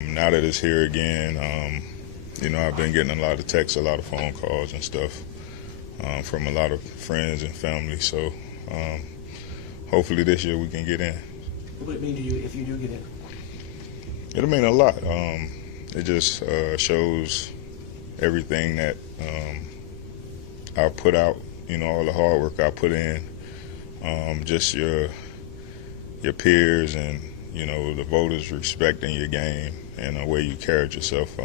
Now that it's here again, I've been getting a lot of texts, a lot of phone calls and stuff from a lot of friends and family. So hopefully this year we can get in. What would it mean to you if you do get in? It'll mean a lot. It just shows everything that I put out, all the hard work I put in, just your peers and, the voters respecting your game and the way you carried yourself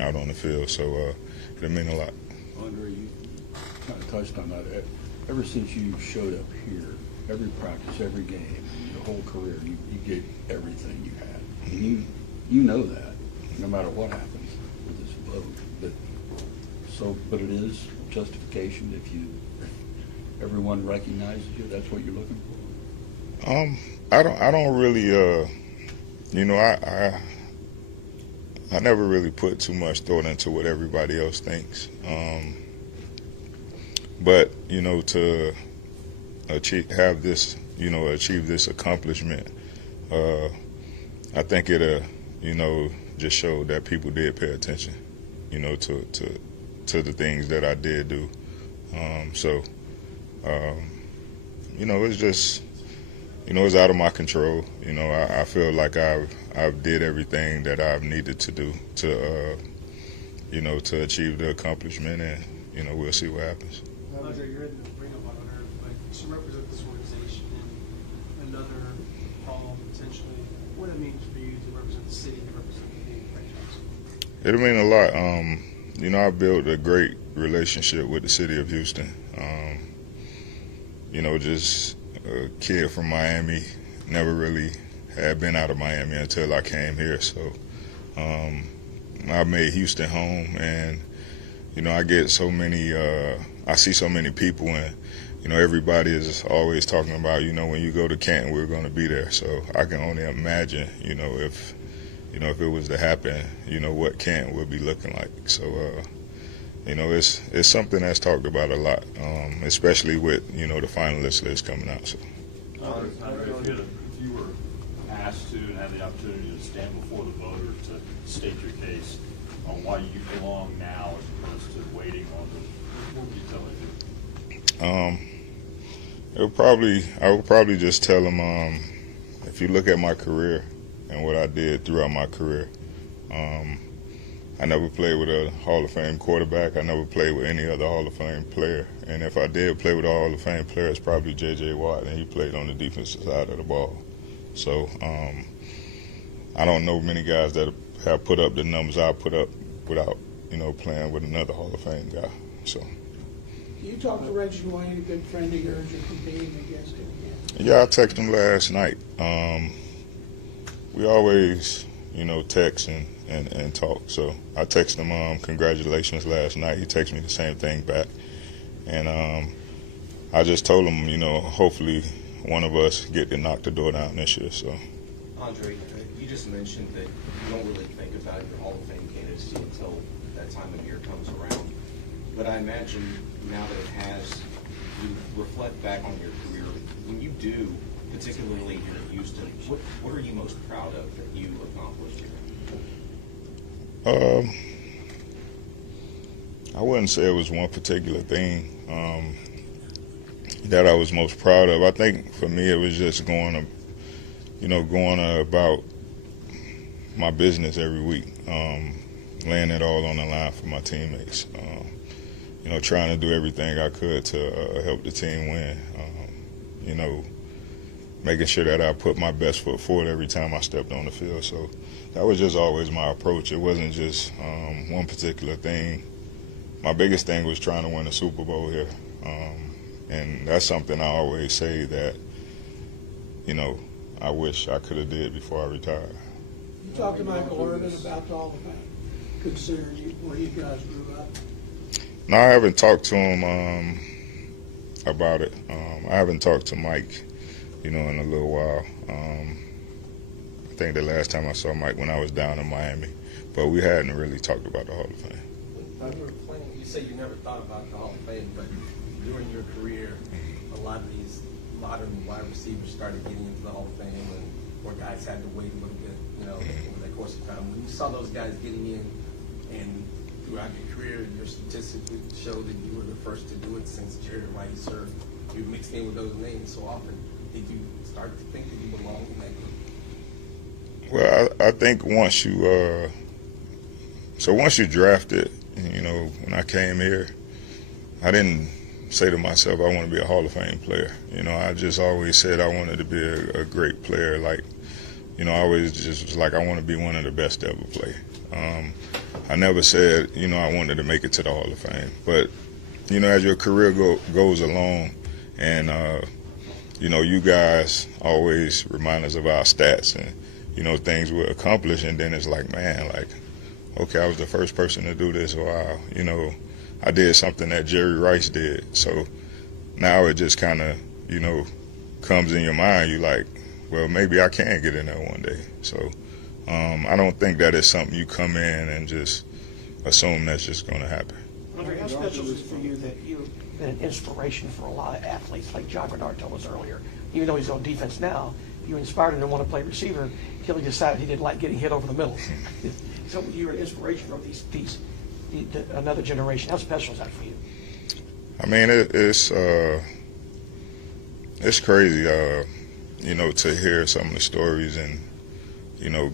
out on the field. So it'll mean a lot. Andre, you kind of touched on that. Ever since you showed up here, every practice, every game, your whole career, you gave everything you had. And you know that, no matter what happens with this vote. But it is justification if everyone recognizes you, that's what you're looking for? I don't really, I never really put too much thought into what everybody else thinks. But, to achieve this accomplishment, I think it, just showed that people did pay attention, to the things that I did do. It's just, it's out of my control. I feel like I've did everything that I've needed to do to, to achieve the accomplishment, and, we'll see what happens. Andre, you're in the Ring of Honor, but to represent this organization in another hall, potentially, what it means for you to represent the city and represent the franchise? It'll mean a lot. I built a great relationship with the city of Houston. Just a kid from Miami, never really had been out of Miami until I came here. So I made Houston home, and I get so many, I see so many people, and everybody is always talking about, when you go to Canton, we're going to be there. So I can only imagine, if it was to happen, what Canton would be looking like. So it's something that's talked about a lot, especially with the finalist list coming out. So. If you were asked to and had the opportunity to stand before the voters to state your case on why you belong now as opposed to waiting on them, what would you tell them? I would probably just tell them, if you look at my career and what I did throughout my career, I never played with a Hall of Fame quarterback. I never played with any other Hall of Fame player. And if I did play with a Hall of Fame player, it's probably J.J. Watt, and he played on the defensive side of the ball. So I don't know many guys that have put up the numbers I put up without, playing with another Hall of Fame guy. So. You talked to Reggie Wayne, a good friend of yours, you're competing against him again. Yeah, I texted him last night. We always, text and talk. So I texted him congratulations last night. He texted me the same thing back. And I just told him, hopefully one of us get to knock the door down this year. So. Andre, you just mentioned that you don't really think about your Hall of Fame candidacy until that time of year comes around. But I imagine now that it has, you reflect back on your career. When you do, particularly here in Houston, what are you most proud of that you accomplished here? I wouldn't say it was one particular thing that I was most proud of. I think for me it was just going about my business every week, laying it all on the line for my teammates. Trying to do everything I could to help the team win. Making sure that I put my best foot forward every time I stepped on the field. So that was just always my approach. It wasn't just one particular thing. My biggest thing was trying to win a Super Bowl here. And that's something I always say that, I wish I could have did before I retired. You talked to Michael Irvin about the Hall of Fame, considering where you guys grew up. No, I haven't talked to him about it. I haven't talked to Mike, in a little while. I think the last time I saw Mike when I was down in Miami, but we hadn't really talked about the Hall of Fame. When you were playing, you say you never thought about the Hall of Fame, but during your career, a lot of these modern wide receivers started getting into the Hall of Fame, and where guys had to wait a little bit, when they course of time. When you saw those guys getting in, and throughout your career, your statistics would show that you were the first to do it since Jerry Rice, or you mixed in with those names so often. Did you start to think that you belonged in that group? Well, I think once you once you drafted, you know, when I came here, I didn't say to myself I want to be a Hall of Fame player. You know, I just always said I wanted to be a great player. Like, you know, I always just was like, I want to be one of the best to ever play. I never said, you know, I wanted to make it to the Hall of Fame. But, you know, as your career goes along, and you know, you guys always remind us of our stats and, you know, things we accomplish, and then it's like, man, like, okay, I was the first person to do this. Wow, you know, I did something that Jerry Rice did. So now it just kind of, you know, comes in your mind. You like, well, maybe I can get in there one day. So I don't think that is something you come in and just assume that's just going to happen. Andre, how special is it for you that you've been an inspiration for a lot of athletes, like John Bernard told us earlier? Even though he's on defense now, you inspired him to want to play receiver until he decided he didn't like getting hit over the middle. So you're an inspiration for another generation. How special is that for you? I mean, it's crazy, you know, to hear some of the stories, and you know,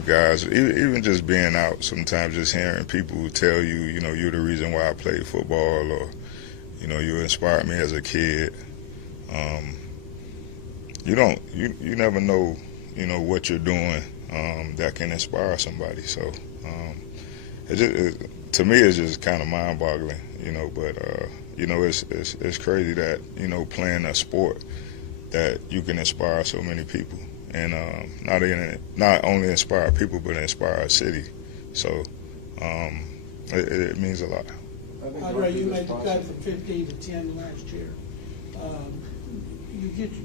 guys, even just being out sometimes, just hearing people who tell you, you know, you're the reason why I played football, or you know, you inspired me as a kid. You never know, you know, what you're doing that can inspire somebody. So to me, it's just kind of mind-boggling, you know. But you know, it's crazy that, you know, playing a sport that you can inspire so many people, and not only inspire people, but inspire a city. So it means a lot. Andre, you made the cut from 15 to 10 last year.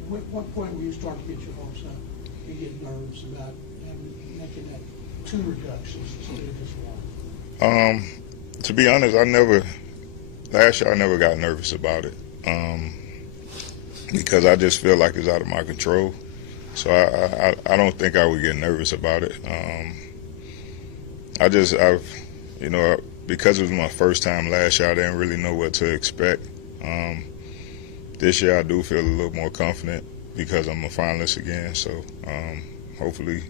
What point were you starting to get your hopes up? You get nervous about making that 2 reductions instead of just 1? To be honest, last year I never got nervous about it, because I just feel like it's out of my control. So I don't think I would get nervous about it. You know, because it was my first time last year, I didn't really know what to expect. This year I do feel a little more confident because I'm a finalist again. So hopefully,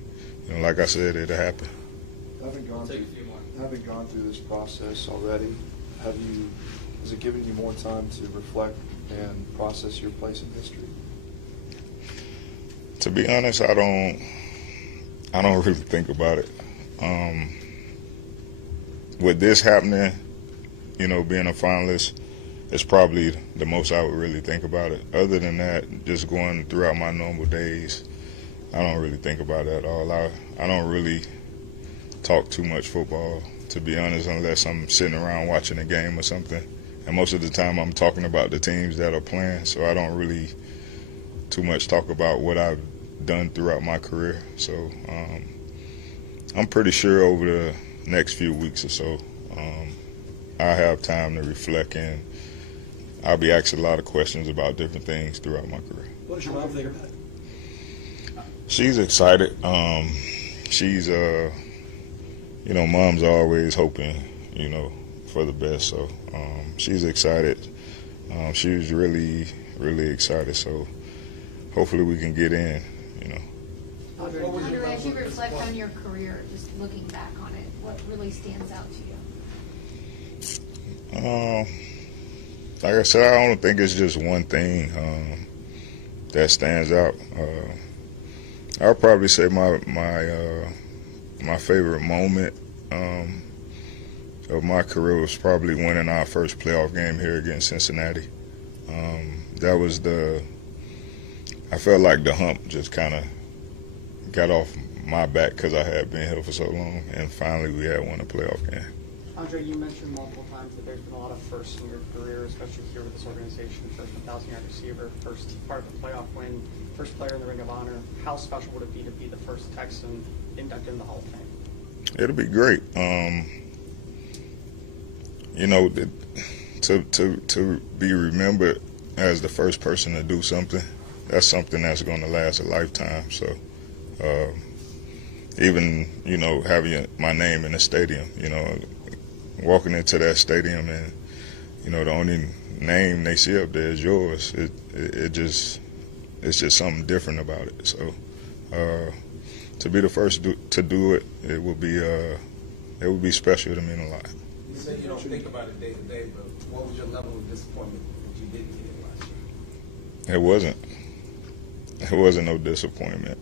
you know, like I said, it'll happen. Having gone through this process already, has it given you more time to reflect and process your place in history? To be honest, I don't really think about it. With this happening, you know, being a finalist, it's probably the most I would really think about it. Other than that, just going throughout my normal days, I don't really think about it at all. I don't really talk too much football, to be honest, unless I'm sitting around watching a game or something. And most of the time I'm talking about the teams that are playing, so I don't really too much talk about what I've done throughout my career. So I'm pretty sure over the next few weeks or so, I have time to reflect, and I'll be asked a lot of questions about different things throughout my career. What does your mom think about it? She's excited. She's, you know, mom's always hoping, you know, for the best. So she's excited. She's really, really excited. So hopefully we can get in, you know. Andre, as you reflect on your career, just looking back on it, what really stands out to you? Like I said, I don't think it's just one thing that stands out. I'll probably say my favorite moment of my career was probably winning our first playoff game here against Cincinnati. That was I felt like the hump just kind of got off my back because I had been here for so long, and finally we had won a playoff game. Andre, you mentioned multiple times that there's been a lot of firsts in your career, especially here with this organization. First 1,000-yard receiver, first part of the playoff win, first player in the Ring of Honor. How special would it be to be the first Texan inducted in the Hall of Fame? It'll be great. You know, to be remembered as the first person to do something, that's something that's going to last a lifetime. So even, you know, having my name in the stadium, you know, walking into that stadium and, you know, the only name they see up there is yours. It's just something different about it. So to be the first to do it, it would be special to me a lot. You said you don't think about it day to day, but what was your level of disappointment that you didn't get it last year? It wasn't no disappointment.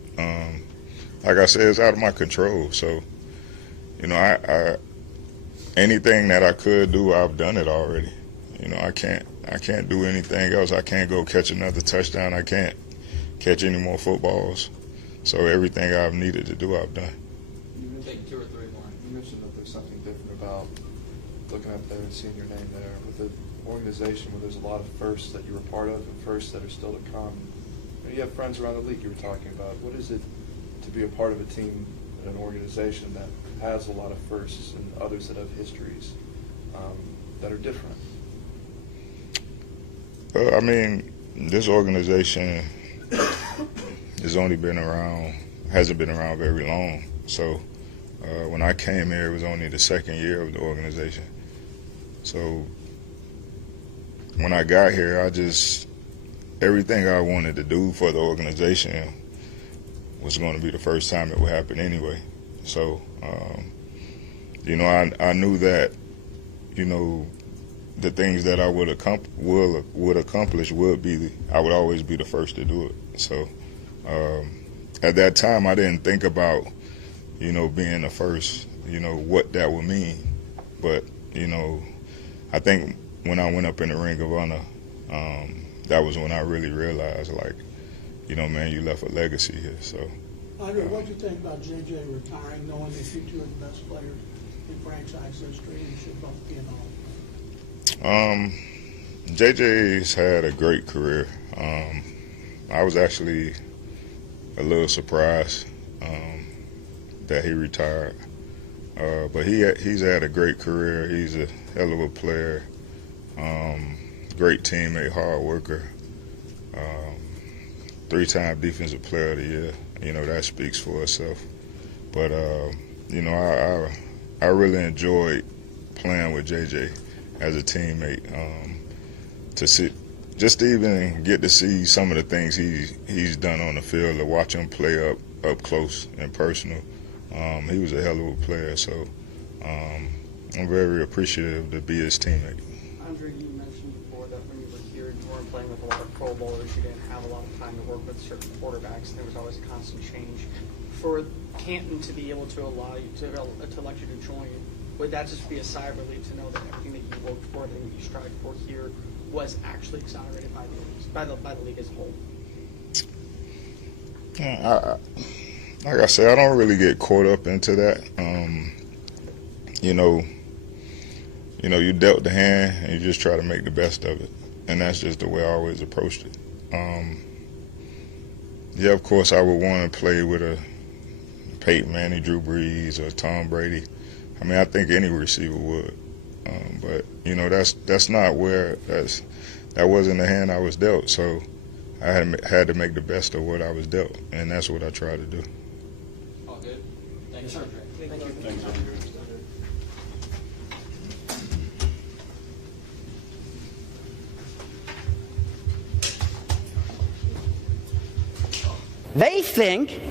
Like I said, it's out of my control. So, you know, I anything that I could do, I've done it already. You know, I can't do anything else. I can't go catch another touchdown. I can't catch any more footballs. So everything I've needed to do, I've done. Take 2 or 3 more. You mentioned that there's something different about looking up there and seeing your name there. With an organization where there's a lot of firsts that you were part of and firsts that are still to come, you have friends around the league you were talking about. What is it to be a part of a team and an organization that has a lot of firsts and others that have histories that are different? I mean, this organization hasn't been around very long. So when I came here, it was only the second year of the organization. So when I got here, everything I wanted to do for the organization was going to be the first time it would happen anyway. So, you know, I knew that, you know, the things that I would accomplish I would always be the first to do it. So at that time, I didn't think about, you know, being the first, you know, what that would mean. But, you know, I think when I went up in the Ring of Honor, that was when I really realized, like, you know, man, you left a legacy here. So, Andre, what do you think about J.J. retiring, knowing that you two are the best players in franchise history and should both be in the Hall of Fame? JJ's had a great career. I was actually a little surprised that he retired, but he's had a great career. He's a hell of a player, great teammate, hard worker, 3-time Defensive Player of the Year. You know, that speaks for itself. But you know, I really enjoyed playing with JJ as a teammate. To even get to see some of the things he's done on the field, to watch him play up close and personal. He was a hell of a player, so I'm very appreciative to be his teammate. Andre, you mentioned before that when you were here, you weren't playing with a lot of Pro Bowlers. You didn't have a lot of time to work with certain quarterbacks, and there was always a constant change. For Canton to be able to allow you to let you to join, would that just be a sigh of relief to know that everything that you worked for, everything that you strived for here, was actually exonerated by the league as a whole? Yeah, like I said, I don't really get caught up into that. You know, you dealt the hand and you just try to make the best of it, and that's just the way I always approached it. Yeah, of course, I would want to play with a Peyton Manning, Drew Brees, or Tom Brady. I mean, I think any receiver would. But you know, that's not where that wasn't the hand I was dealt. So I had to make the best of what I was dealt, and that's what I tried to do. All good. Thank you, sir. Thank you. Thanks, Andrew. They think